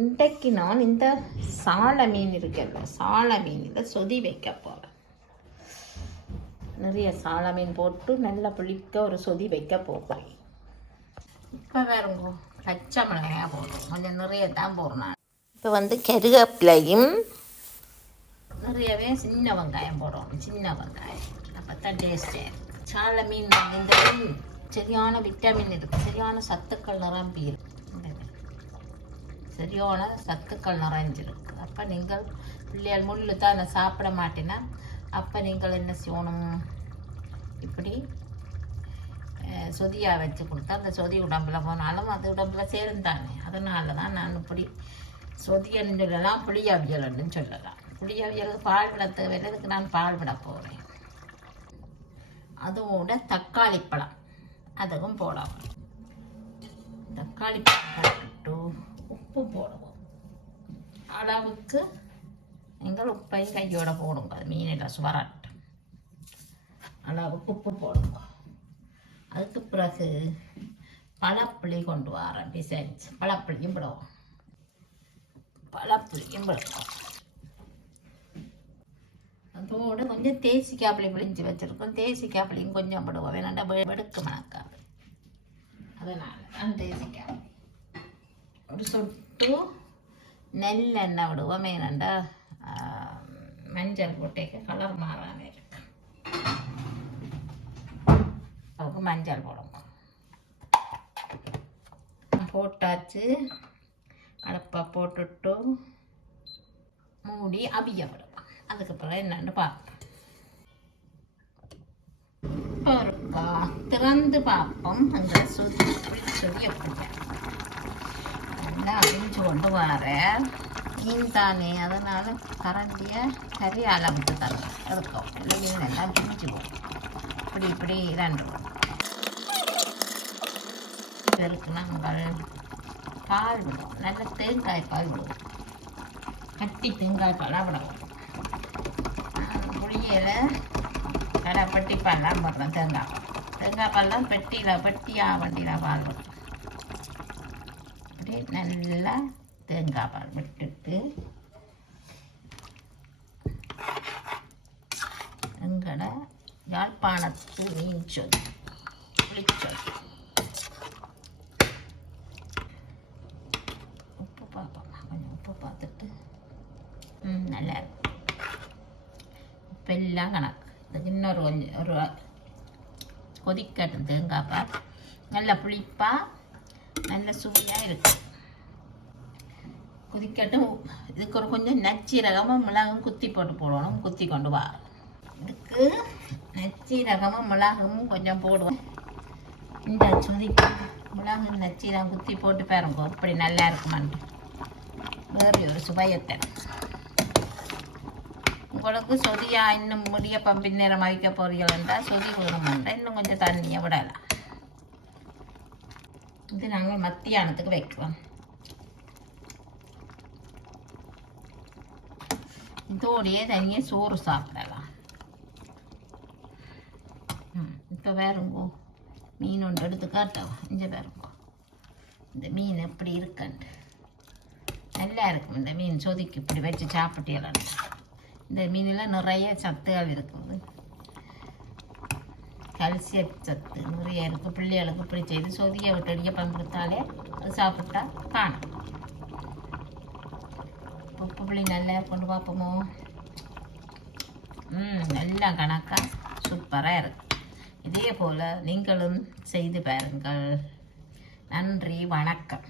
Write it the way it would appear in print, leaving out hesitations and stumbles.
இன்றைக்கு நான் இந்த சால மீன் இருக்குல்ல, சால மீனில் சொதி வைக்க போகிறேன். நிறைய சால மீன் போட்டு நல்லா புளிக்க ஒரு சொதி வைக்க போகிறேன். இப்போ வேறுங்க பச்சை மிளகாயாக போடுறோம், கொஞ்சம் நிறைய தான் போடுறேன். இப்போ கருவேப்பிலையும் நிறையவே சின்ன வெங்காயம் போடுறோம், சின்ன வெங்காயம். அப்போ தான் டேஸ்டே. சால மீன் இந்த மீன் சரியான விட்டமின் இருக்குது, சரியான சத்துக்கள் நிரம்பி இருக்கு, சரியான சத்துக்கள் நிறைஞ்சிருக்கு. அப்போ நீங்கள் பிள்ளைகள் முள்ளு தான் நான் சாப்பிட மாட்டேன்னா அப்போ நீங்கள் என்ன செய்யணும், இப்படி சொதியாக வச்சு கொடுத்தா அந்த சொதி உடம்புல போனாலும் அது உடம்புல சேர்ந்தானே. அதனால தான் நான் இப்படி சொதியன்னு சொல்லலாம், புளியவியல்னு சொல்லலாம். புளியவியலுக்கு பால் விட தேவையில்லை, இதுக்கு நான் பால் விட போகிறேன். அதோட தக்காளி பழம் அதுவும் போடலாம். தக்காளி பழம் போட்டுட்டு உப்பு போடுவோம். அளவுக்கு நீங்கள் உப்பையும் கையோட போடுங்க, மீனில் சுவராட்டு அளவுக்கு உப்பு போடுங்க. அதுக்கு பிறகு பழப்புளி கொண்டு வரேன், பிசைஞ்சு பழப்புளியும் விடுவோம், பழப்புளியும் விடுவோம். அதோடு கொஞ்சம் தேசிக்காய் புளி பிழிஞ்சு வச்சுருக்கோம், தேசிக்காய் புளியும் கொஞ்சம் விடுவோம், வேணாண்டா வெடுக்கு மணக்காது. அதனால் நான் தேசிக்காய் ஒரு சொட்டு நெல்லெண்ணெய் விடுவோம், வேணாண்டா மஞ்சள் போட்டேக்க கலர் மாறாமல் இருக்கு. அதுக்கு மஞ்சள் போடுவோம். போட்டாச்சு, அடுப்பை போட்டுட்டு மூடி அவிய விடுவோம். அதுக்கப்புறம் என்னென்னு பார்ப்போம். ஒருக்கா திறந்து பார்ப்போம். அந்த சொதி எப்படி நல்லா அவிஞ்சு கொண்டு வர மீன் தானே, அதனால கரண்டிய கறி அளவுக்கு தரும் இருக்கும். இல்லை மீன் எல்லாம் பிரிஞ்சுவோம், இப்படி இப்படி இரண்டுவோம். இதற்கு நாங்கள் பால் விடுவோம், நல்ல தேங்காய் பால் விடுவோம், கட்டி தேங்காய் பாலாக விடுவோம். புளியில் கடைப்பட்டி பால்லாம் போடுறோம், தேங்காய் பால்லாம் பெட்டியாக வண்டியில் பால் விடுவோம். அப்படி நல்லா தேங்காய் பால் விட்டுட்டு எங்கட யாழ்ப்பாணத்து மீன் சொதி புளிச்சொதி. உப்பு பார்ப்போம், கொஞ்சம் உப்பு பார்த்துட்டு நல்லா இருக்கும். உப்பெல்லாம் கணக்கு. இதுக்கு இன்னொரு கொஞ்சம் ஒரு கொதிக்கட்டும். தேங்காய் பால் நல்ல புளிப்பாக நல்ல சுவையாக இருக்குது. கொதிக்கட்டும். இதுக்கு ஒரு கொஞ்சம் நச்சீரகமும் மிளகும் குத்தி போட்டு போடணும், குத்தி கொண்டு வா. இதுக்கு நச்சீரகமும் மிளகும் கொஞ்சம் போடுவோம். இந்த சொதிக்கு மிளகு நச்சீரகம் குத்தி போட்டு பாருங்க, இப்படி நல்லா இருக்குமான்ட்டு வேறு ஒரு சுவையத்தை. உங்களுக்கு சொதியா இன்னும் முடிய பம்பின் நேரம் வைக்க போறீங்களா, சொதி வேணுமெண்டா இன்னும் கொஞ்சம் தண்ணியை விடலாம். இது நாங்கள் மத்தியானத்துக்கு வைக்குவோம். இதோடையே தனியாக சோறு சாப்பிடலாம். இப்போ வேறுங்கோ மீன் ஒன்று எடுத்து காட்டவா, இங்கே வேறுங்கோ இந்த மீன் எப்படி இருக்குன்ட்டு. நல்லா இருக்கும் இந்த மீன், சொதிக்கு இப்படி வச்சு சாப்பிட்டீங்களான்னு. இந்த மீனில் நிறைய சத்துகள் இருக்குது, கல்சிய சத்து நிறைய இருக்குது. பிள்ளைகளுக்கு இப்படி செய்து சொதியை விட்டு இடியப்பம் கொடுத்தாலே அது சாப்பிட்டா காணும். உப்பு புளி நல்லா கொண்டு பார்ப்போமோ. நல்லா கணக்காக சூப்பராக இருக்குது. இதே போல் நீங்களும் செய்து பாருங்கள். நன்றி, வணக்கம்.